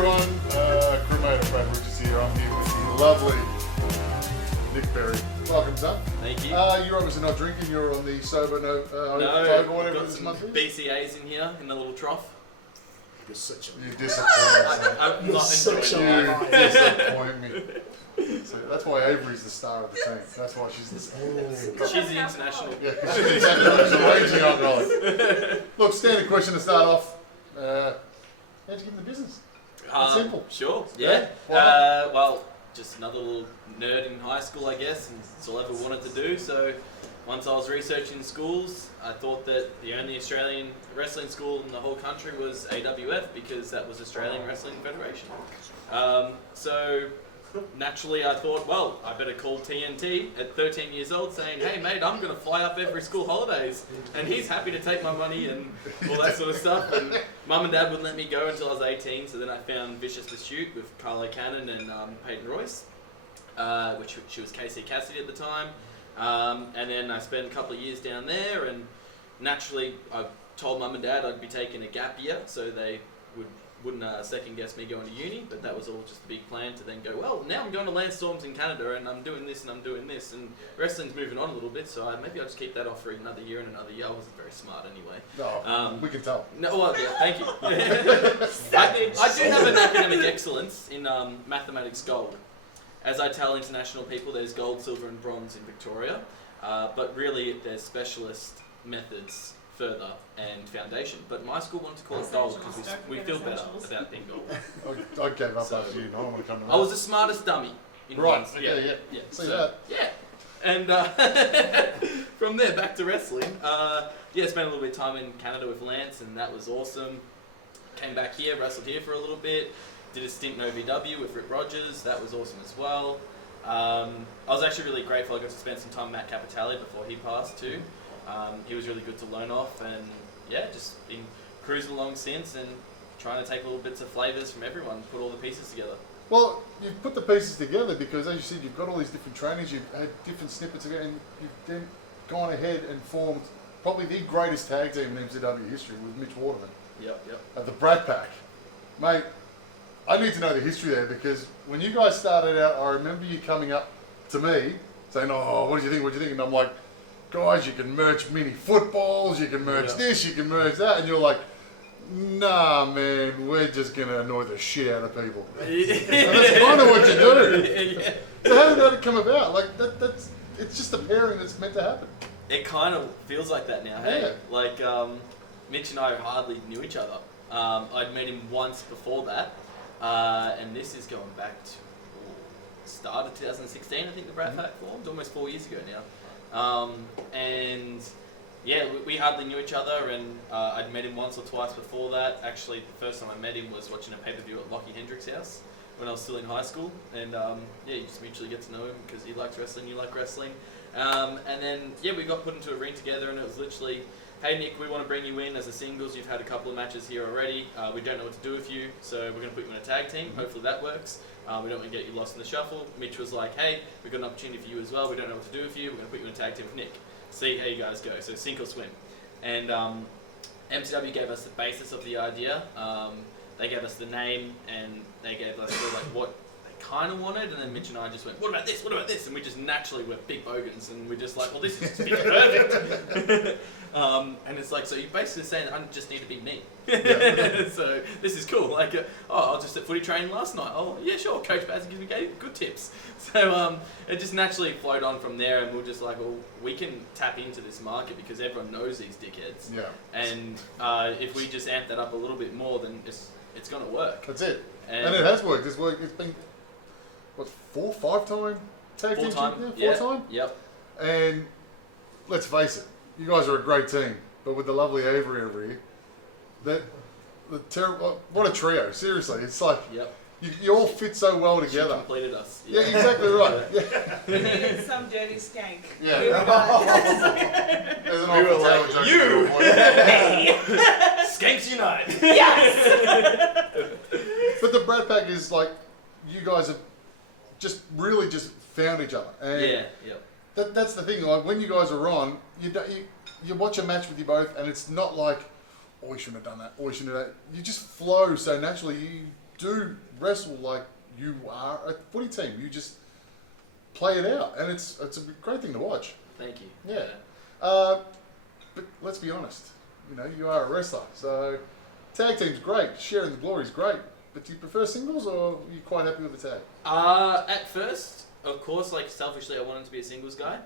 everyone. Cremator Brat Pack here. I'm here with the lovely Nick Berry. Welcome, son. Thank you. You're obviously not drinking. You're on the sober October, whatever got this some month is. BCAs in here in the little trough. You're such a... You're disappointed. I'm You're not such enjoying a... it. You disappoint me. So that's why Avery's the star of the team. That's why she's the star. She's the international. Yeah, she's a raging alcoholic. Look, standard question to start off. How'd you get in the business? Simple. Sure. Yeah? Yeah. Well, just another little nerd in high school, I guess, and it's all I ever wanted to do. So once I was researching schools, I thought that the only Australian wrestling school in the whole country was AWF because that was Australian Wrestling Federation. So naturally I thought, well, I better call TNT at 13 years old saying, hey mate, I'm going to fly up every school holidays. And he's happy to take my money and all that sort of stuff. And mum and dad wouldn't let me go until I was 18. So then I found Vicious Pursuit with Carlo Cannon and Peyton Royce, which she was Casey Cassidy at the time. And then I spent a couple of years down there, and naturally I told mum and dad I'd be taking a gap year so they wouldn't second guess me going to uni, but that was all just a big plan to then go, well, now I'm going to Landstorms in Canada and I'm doing this and I'm doing this, and wrestling's moving on a little bit, so maybe I'll just keep that off for another year and another year. I wasn't very smart anyway. No, we can tell. No, well, yeah, thank you. I do have an academic excellence in mathematics gold. As I tell international people, there's gold, silver and bronze in Victoria, but really there's specialist methods further and foundation. But my school wanted to call it gold because we feel better about being gold. I gave up after you. I don't want to come to I was the smartest dummy. Right, Once. okay, yeah. See that? Yeah. And from there back to wrestling. Spent a little bit of time in Canada with Lance, and that was awesome. Came back here, wrestled here for a little bit. Did a stint in OVW with Rip Rogers. That was awesome as well. I was actually really grateful I got to spend some time with Matt Capitelli before he passed too. He was really good to learn off, and yeah, just been cruising along since and trying to take little bits of flavours from everyone, put all the pieces together. Well, you've put the pieces together because, as you said, you've got all these different trainings, you've had different snippets of it, and you've then gone ahead and formed probably the greatest tag team in MCW history with Mitch Waterman. Yep. The Brat Pack. Mate, I need to know the history there because when you guys started out, I remember you coming up to me saying, oh, what do you think? And I'm like, guys, you can merge mini footballs, you can merge this, you can merge that, and you're like, nah, man, we're just going to annoy the shit out of people. And that's kind of what you do. Yeah. So how did that come about? Like, it's just a pairing that's meant to happen. It kind of feels like that now, hey? Yeah. Like, Mitch and I hardly knew each other. I'd met him once before that, and this is going back to start of 2016, I think the Brat Pack formed, almost 4 years ago now. And yeah, we hardly knew each other, and I'd met him once or twice before that. Actually, the first time I met him was watching a pay-per-view at Lockie Hendrick's house when I was still in high school, and you just mutually get to know him because he likes wrestling, you like wrestling. And then we got put into a ring together, and it was literally, hey Nick, we want to bring you in as a singles. You've had a couple of matches here already. We don't know what to do with you, so we're going to put you in a tag team. Hopefully that works. We don't want to get you lost in the shuffle. Mitch was like, hey, we've got an opportunity for you as well. We don't know what to do with you. We're going to put you in a tag team with Nick. See how you guys go. So sink or swim. And MCW gave us the basis of the idea. They gave us the name, and they gave us sort of like what they kind of wanted. And then Mitch and I just went, what about this? What about this? And we just naturally were big bogans, and we're just like, well, this is perfect. And it's like, so you're basically saying that I just need to be me. So this is cool. Like, I was just at footy training last night. Oh, yeah, sure. Coach Baz gives me good tips. So it just naturally flowed on from there, and we're just like, well, we can tap into this market because everyone knows these dickheads. Yeah. And if we just amp that up a little bit more, then it's going to work. That's it. And it has worked. It's been, what, 4-5 time tag team champion? Yeah. 4 time? Yep. And let's face it, you guys are a great team, but with the lovely Avery over here, what a trio! Seriously, it's like you all fit so well together. She completed us. Yeah, exactly right. We needed some dirty skank. Yeah. There's an We were awful like, joke you! there. Skanks unite! Yes! But the Brat Pack is like, you guys have just really just found each other. And that's the thing. Like when you guys are on, you watch a match with you both, and it's not like, oh, we shouldn't have done that, or we shouldn't have done that. You just flow so naturally. You do wrestle like you are a footy team. You just play it out, and it's a great thing to watch. Thank you. Yeah. But let's be honest. You are a wrestler, so tag team's great. Sharing the glory's great. But do you prefer singles, or are you quite happy with the tag? At first, of course, like selfishly, I wanted to be a singles guy.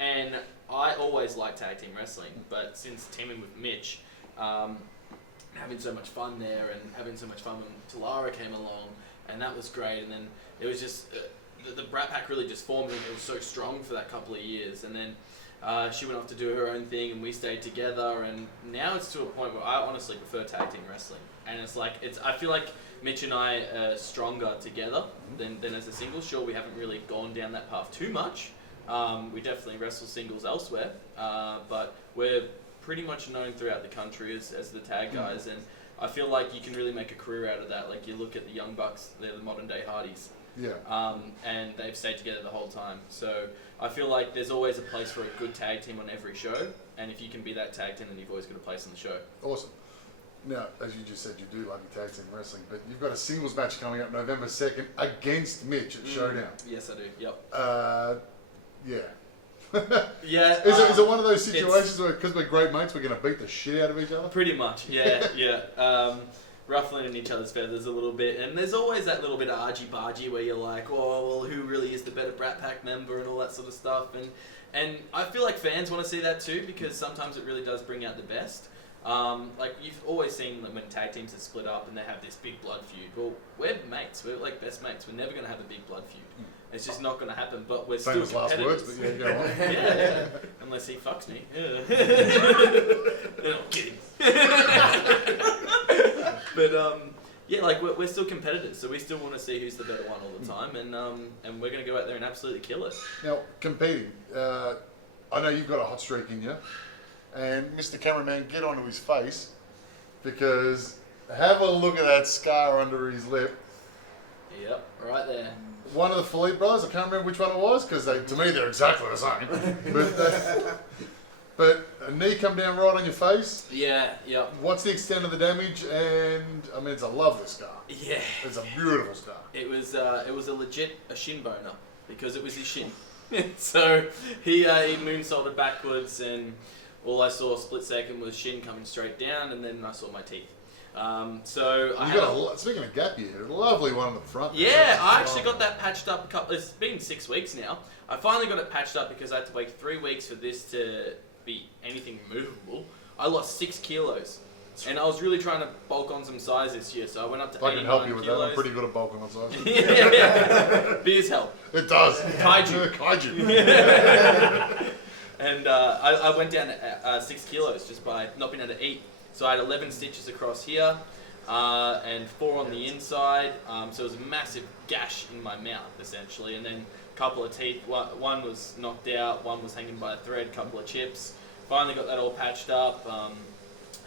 And I always liked tag team wrestling, but since teaming with Mitch, having so much fun there and having so much fun when Talara came along, and that was great. And then it was just, the Brat Pack really just formed, and it was so strong for that couple of years. And then she went off to do her own thing, and we stayed together. And now it's to a point where I honestly prefer tag team wrestling. And it's like, I feel like Mitch and I are stronger together than as a single. Sure, we haven't really gone down that path too much. We definitely wrestle singles elsewhere, but we're pretty much known throughout the country as the tag guys, and I feel like you can really make a career out of that. Like, you look at the Young Bucks, they're the modern day Hardys. Yeah. And they've stayed together the whole time. So I feel like there's always a place for a good tag team on every show, and if you can be that tag team, then you've always got a place on the show. Awesome. Now, as you just said, you do like your tag team wrestling, but you've got a singles match coming up November 2nd against Mitch at Showdown. Yes, I do. Yep. Yeah. Yeah. Is it one of those situations where, because we're great mates, we're going to beat the shit out of each other? Pretty much, yeah. Ruffling in each other's feathers a little bit, and there's always that little bit of argy-bargy where you're like, oh, well, who really is the better Brat Pack member and all that sort of stuff, and I feel like fans want to see that too, because sometimes it really does bring out the best. Like, you've always seen when tag teams are split up and they have this big blood feud. Well, we're mates. We're like best mates. We're never going to have a big blood feud. It's just not going to happen, but we're Famous still last competitors. words, but yeah, go on. Yeah. Unless he fucks me. Yeah. No, I'm kidding. But, yeah, like, we're still competitors, so we still want to see who's the better one all the time, and we're going to go out there and absolutely kill it. Now, competing, I know you've got a hot streak in you, and Mr. Cameraman, get onto his face, because have a look at that scar under his lip. Yep, right there. One of the Philippe brothers, I can't remember which one it was, because to me they're exactly the same. But a knee come down right on your face. Yeah, yep. What's the extent of the damage? And I mean, it's a lovely scar. Yeah. It's a beautiful scar. It was a shin boner, because it was his shin. So he moonsaulted backwards, and all I saw a split second was shin coming straight down, and then I saw my teeth. Speaking of gap year, a lovely one on the front. Yeah, I actually got that patched up it's been 6 weeks now. I finally got it patched up because I had to wait 3 weeks for this to be anything movable. I lost 6 kilos. And I was really trying to bulk on some size this year, so I went up to 89 kilos. I can help you with that. I'm pretty good at bulking on size. Yeah. Beers help. It does. Kaiju. And I went down 6 kilos just by not being able to eat. So I had 11 stitches across here, and 4 on the inside. So it was a massive gash in my mouth, essentially. And then a couple of teeth. One was knocked out, one was hanging by a thread, couple of chips. Finally got that all patched up.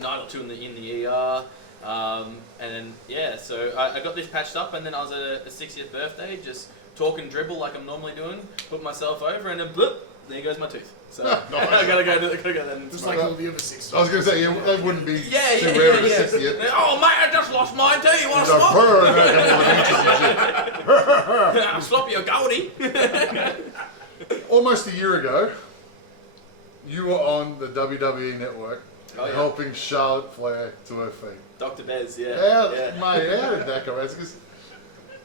Night or two in the ER. And then, yeah, so I got this patched up, and then I was at a 60th birthday, just talk and dribble like I'm normally doing, put myself over, and then bloop, there goes my tooth. So I gotta go then. Just like all the other 6. I was going to say, they wouldn't be too yeah, rare at yeah. 60th. Oh, mate, I just lost mine too. You want to swap? I'll swap you a goldie. Almost a year ago, you were on the WWE network helping Charlotte Flair to her feet. Dr. Bez, Mate, how did that go? Because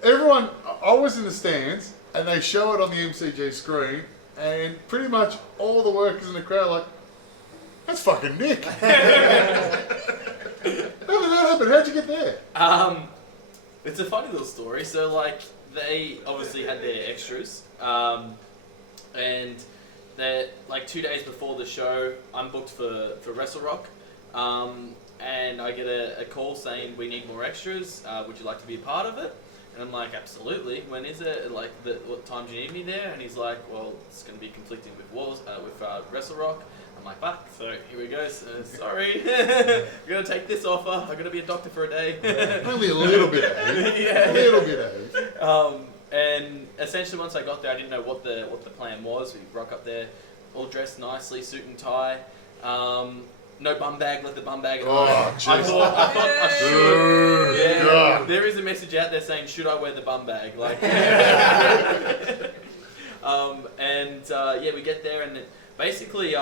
everyone, I was in the stands, and they show it on the MCG screen, and pretty much all the workers in the crowd are like, that's fucking Nick. How did that happen? How'd you get there? It's a funny little story. So, like, they obviously had their extras, and they're, like, 2 days before the show, I'm booked for Wrestle Rock, and I get a call saying, we need more extras, would you like to be a part of it? And I'm like, absolutely. When is it? Like, what time do you need me there? And he's like, well, it's going to be conflicting with Wrestle Rock. I'm like, fuck. So here we go. So, sorry, I'm going to take this offer. I'm going to be a doctor for a day. Only a little bit ahead. Yeah. A little bit ahead. And essentially, once I got there, I didn't know what the plan was. We rock up there, all dressed nicely, suit and tie. No bum bag, let the bum bag at home. Oh, jeez. I thought I should. Yeah. there is a message out there saying, should I wear the bum bag? Like, we get there and basically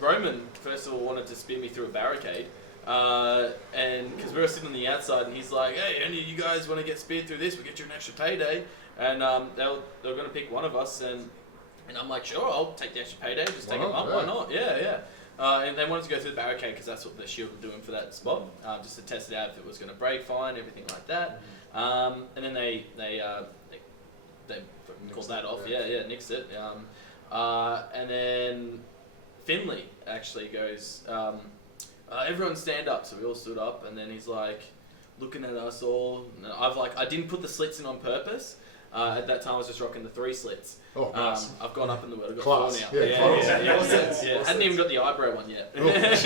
Roman first of all wanted to spin me through a barricade. And because we were sitting on the outside, and he's like, "Hey, any of you guys want to get speared through this? We'll get you an extra payday." And they were going to pick one of us, and I'm like, "Sure, I'll take the extra payday. Just take it up. Why not? Yeah." And they wanted to go through the barricade because that's what the Shield were doing for that spot, just to test it out if it was going to break fine, everything like that. And then they called that off. Yeah, nixed it. And then Finley actually goes. Everyone stand up, so we all stood up, and then he's like looking at us all. And I didn't put the slits in on purpose. At that time, I was just rocking the 3 slits. Oh, nice. I've gone up in the world. I've got Class. 4 now. Yeah. Hadn't even got the eyebrow one yet. And I was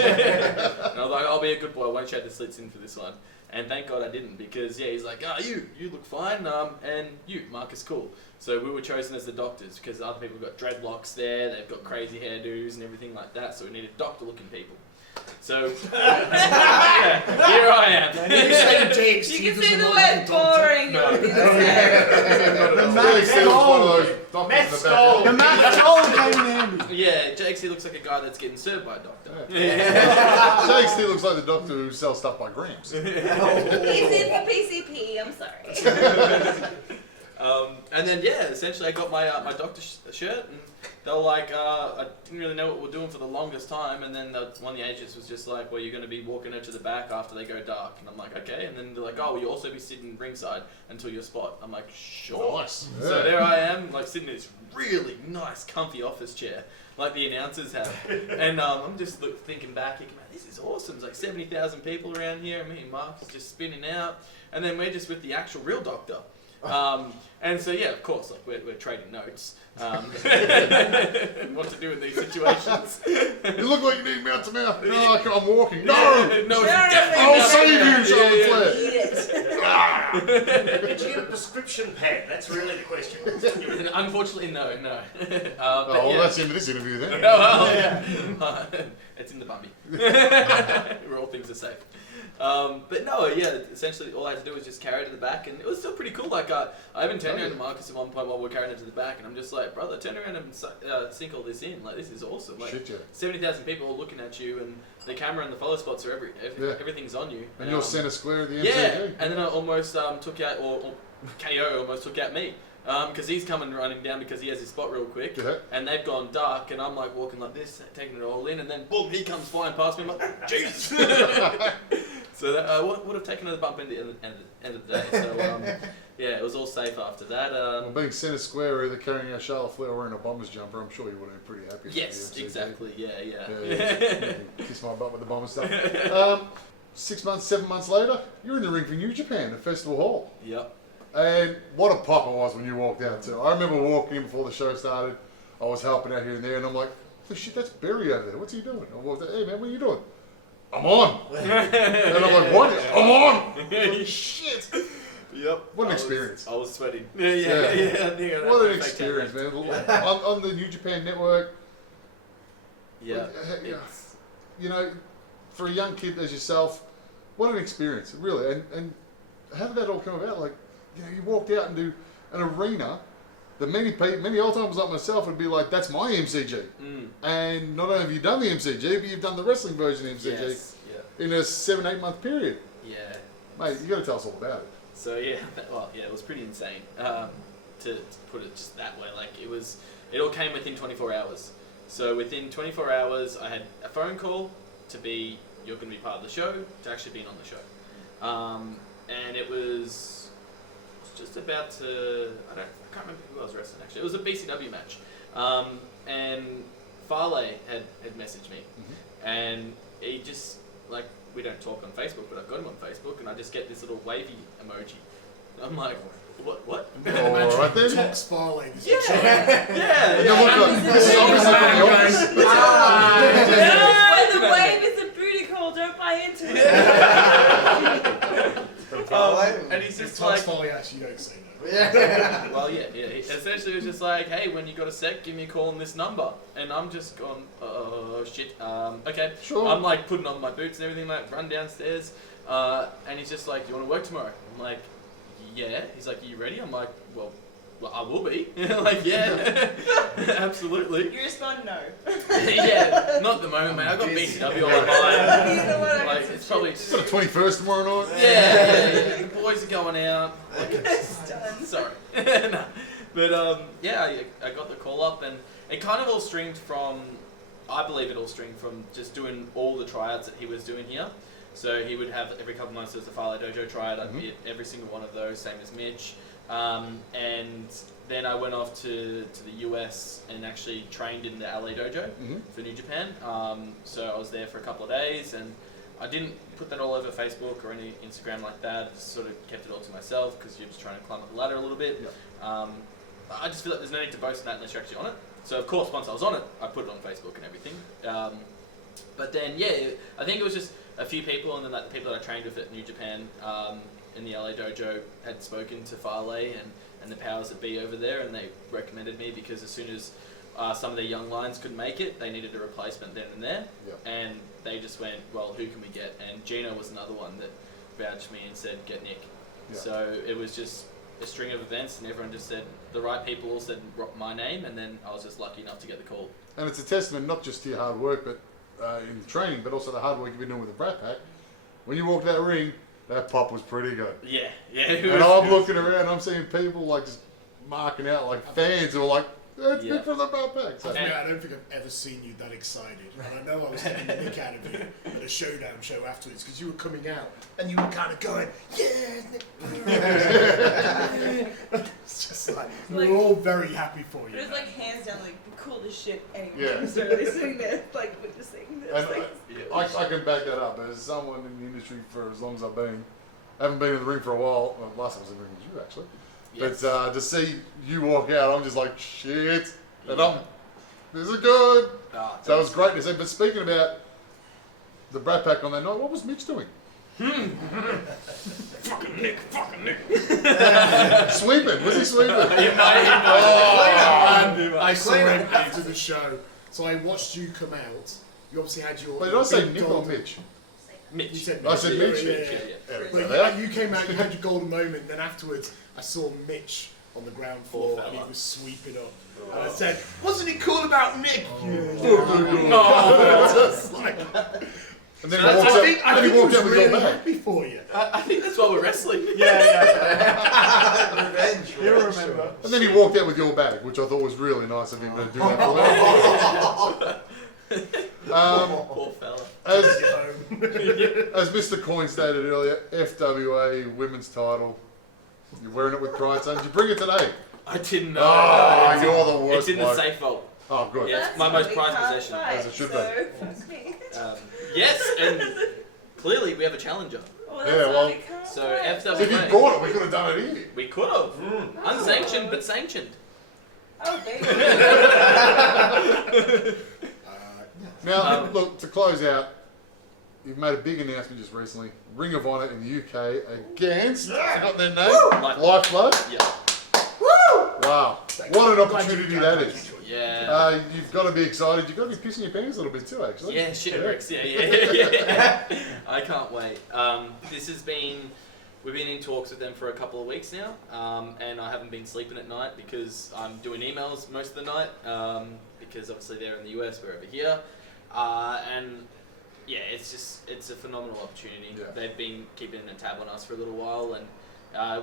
like, I'll be a good boy. I won't shade the slits in for this one. And thank God I didn't, because he's like, you look fine, and you, Marcus, cool. So we were chosen as the doctors because other people got dreadlocks there. They've got crazy hairdos and everything like that. So we needed doctor-looking people. So, here I am. You can see the word boring. No. The math goal came in handy. Yeah, Jake still looks like a guy that's getting served by a doctor. Jake still looks like the doctor who sells stuff by grams. He's in for PCP, I'm sorry. And then essentially I got my my doctor shirt, and they were like, I didn't really know what we were doing for the longest time, and then one of the agents was just like, well, you're going to be walking her to the back after they go dark, and I'm like, okay, and then they're like, oh, will you also be sitting ringside until your spot? I'm like, sure. Nice. So there I am, like sitting in this really nice, comfy office chair, like the announcers have, and I'm just thinking back, man, this is awesome. There's like 70,000 people around here, and me and Mark is just spinning out, and then we're just with the actual real doctor. And so of course, like we're trading notes. What to do in these situations. You look like you need mouth to mouth. No, I'm walking. No! No, I'll save you, Charlotte Flair. Did you get a prescription pad? That's really the question. Unfortunately, no. That's the end of this interview then. It's in the bumby. Where all things are safe. Essentially all I had to do was just carry it to the back, and it was still pretty cool. Like, I even turned around to Marcus at one point while we were carrying it to the back, and I'm just like, brother, turn around and sink all this in. Like, this is awesome. Like, 70,000 people all looking at you, and the camera and the follow spots are everything's on you. And you're centre square of the MCG. Yeah, and then I almost took out, or KO almost took out me. Because he's coming running down because he has his spot real quick, and they've gone dark, and I'm like walking like this, taking it all in, and then boom, he comes flying past me. I'm like, Jesus! So that would have taken another bump in the end of the day. So it was all safe after that. Well, being centre square, either carrying a Charlotte Flair or wearing a Bombers jumper, I'm sure you would have been pretty happy. Yes, exactly. Yeah. Kiss my butt with the Bomber stuff. 6 months, 7 months later, you're in the ring for New Japan at Festival Hall. Yep. And what a pop it was when you walked out too. I remember walking in before the show started. I was helping out here and there, and I'm like, oh shit, that's Barry over there. What's he doing? I walked out, hey man, what are you doing? I'm on. And I'm like, what? I'm on. Like, shit. Yep. What an experience. I was sweating. Yeah. What an experience, man. On the New Japan Network. Yeah. You know, for a young kid as yourself, what an experience, really. And how did that all come about? Like, you walked out into an arena that many old timers like myself would be like, that's my MCG. And not only have you done the MCG, but you've done the wrestling version of MCG in a 7-8 month period. Yeah. Mate, you got to tell us all about it. So it was pretty insane. To put it just that way, like it all came within 24 hours. So within 24 hours, I had a phone call to be, you're going to be part of the show, to actually being on the show. And it was just about to, I can't remember who I was wrestling actually. It was a BCW match. And Farley had messaged me. And he just, like, we don't talk on Facebook, but I've got him on Facebook, and I just get this little wavy emoji. I'm like, what? All right then. Top Farley. Yeah. This is obviously from the office. When the wave is a booty call, don't buy into it. And he's just Top like, Farley actually don't say no. well, yeah. He essentially was just like, hey, when you got a sec, give me a call on this number. And I'm just going, oh shit. Okay. Sure. I'm like putting on my boots and everything, like run downstairs. And he's just like, "Do you want to work tomorrow?" I'm like, "Yeah." He's like, "Are you ready?" I'm like, "Well, I will be." Like, yeah, absolutely. You respond no. Yeah, not at the moment, mate. I got BCW on my like, it's probably It's the 21st tomorrow night. yeah. The boys are going out. Done. Sorry. No. But yeah, I got the call up, and it kind of all streamed from, I believe it all streamed from just doing all the tryouts that he was doing here. So he would have every couple of months there's a File Dojo tryout. I'd be at every single one of those, same as Mitch. And then I went off to the US and actually trained in the LA Dojo for New Japan. So I was there for a couple of days, and I didn't put that all over Facebook or any Instagram like that. I just sort of kept it all to myself because you're just trying to climb up the ladder a little bit. Yep. I just feel like there's no need to boast on that unless you're actually on it. So of course, once I was on it, I put it on Facebook and everything. But then, yeah, I think it was just a few people, and then like the people that I trained with at New Japan in the LA dojo had spoken to Fale and the powers that be over there, and they recommended me because as soon as some of their young lions couldn't make it, they needed a replacement then and there. Yep. And they just went, well, who can we get? And Gino was another one that vouched me and said, get Nick. Yep. So it was just a string of events, and everyone just said, the right people all said my name, and then I was just lucky enough to get the call. And it's a testament not just to your hard work, but in training, but also the hard work you've been doing with the Brat Pack. When you walked that ring, that pop was pretty good. Yeah. And I'm looking around, I'm seeing people like just marking out like fans who are like, it's Nick from the Brat Pack. So, I don't think I've ever seen you that excited. And I know I was getting the Nick out of you at a showdown show afterwards because you were coming out and you were kind of going, yeah, Nick. It's just like, we were all very happy for you. It was like hands down, like the coolest shit anyone. Yeah. Just really sitting there, like witnessing this. and I can back that up. As someone in the industry for as long as I've been, I haven't been in the ring for a while. Well, last time I was in the ring with you actually. Yes. But to see you walk out, I'm just like, shit. And this is good. So it was great to see. But speaking about the Brat Pack on that night, what was Mitch doing? Fucking Nick. Sweeping. Was he sweeping? I saw him after the show. So I watched you come out. You obviously had your... Wait, did I say Nick or Mitch? Mitch. You said I said Mitch. Yeah. But you came out, you had your golden moment, then afterwards I saw Mitch on the ground floor and he was sweeping up. And I said, wasn't it cool about Nick? Just like... And then I think he walked out with your really bag. happy for you. I think that's why we're wrestling. Revenge. You'll remember. And then he walked out with your bag, which I thought was really nice of him to do that for me. Poor fella. As Mr. Coyne stated earlier, FWA Women's title. You're wearing it with pride, son. Did you bring it today? I didn't know. Oh, you're the worst. It's in the bloke. safe vault. Oh, good. Yeah, it's my most prized possession. As it should be. Fuck me. Yes, and clearly we have a challenger. Well, Yeah, that's well, why we can't So fight. So if you bought it, we could have done it here. We could have. Unsanctioned, but sanctioned. Oh, baby. Now, look, to close out, you've made a big announcement just recently. Ring of Honor in the UK against, I forgot their name, Lifeblood. Yeah. Wow, what an opportunity that is. Yeah. You've got to be excited. You've got to be pissing your pants a little bit too, actually. Yeah, shit bricks. Yeah. I can't wait. We've been in talks with them for a couple of weeks now, and I haven't been sleeping at night because I'm doing emails most of the night, because obviously they're in the US, we're over here, and yeah, it's a phenomenal opportunity. Yeah. They've been keeping a tab on us for a little while, and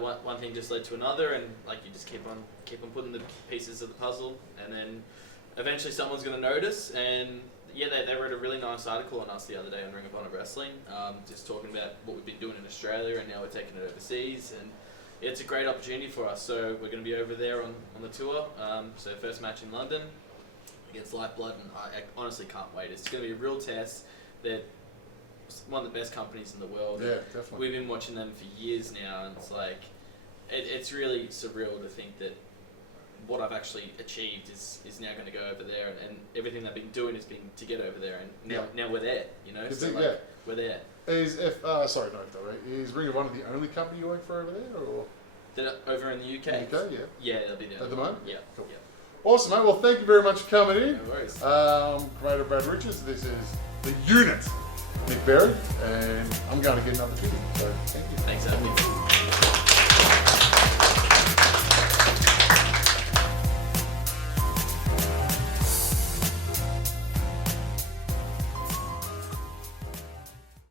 one thing just led to another, and like you just keep on putting the pieces of the puzzle, and then eventually someone's going to notice. And yeah, they wrote a really nice article on us the other day on Ring of Honor Wrestling, just talking about what we've been doing in Australia, and now we're taking it overseas, and it's a great opportunity for us. So we're going to be over there on the tour. So first match in London against Lifeblood, and I honestly can't wait. It's going to be a real test. They're one of the best companies in the world. Yeah, definitely. We've been watching them for years now, and it's like, it's really surreal to think that what I've actually achieved is now going to go over there, and everything they've been doing has been to get over there, and now we're there, you know. So we're there. Is is Ring of Honor the only company you work for over there, or? They're over in the UK. UK, yeah. Yeah, they'll be there At the moment. Yeah. Cool. Yeah. Awesome, mate. Well, thank you very much for coming in. No worries. Cremator Brad Richards. This is the unit. Nick Berry, and I'm going to get another ticket. So thank you. Thanks, Adam.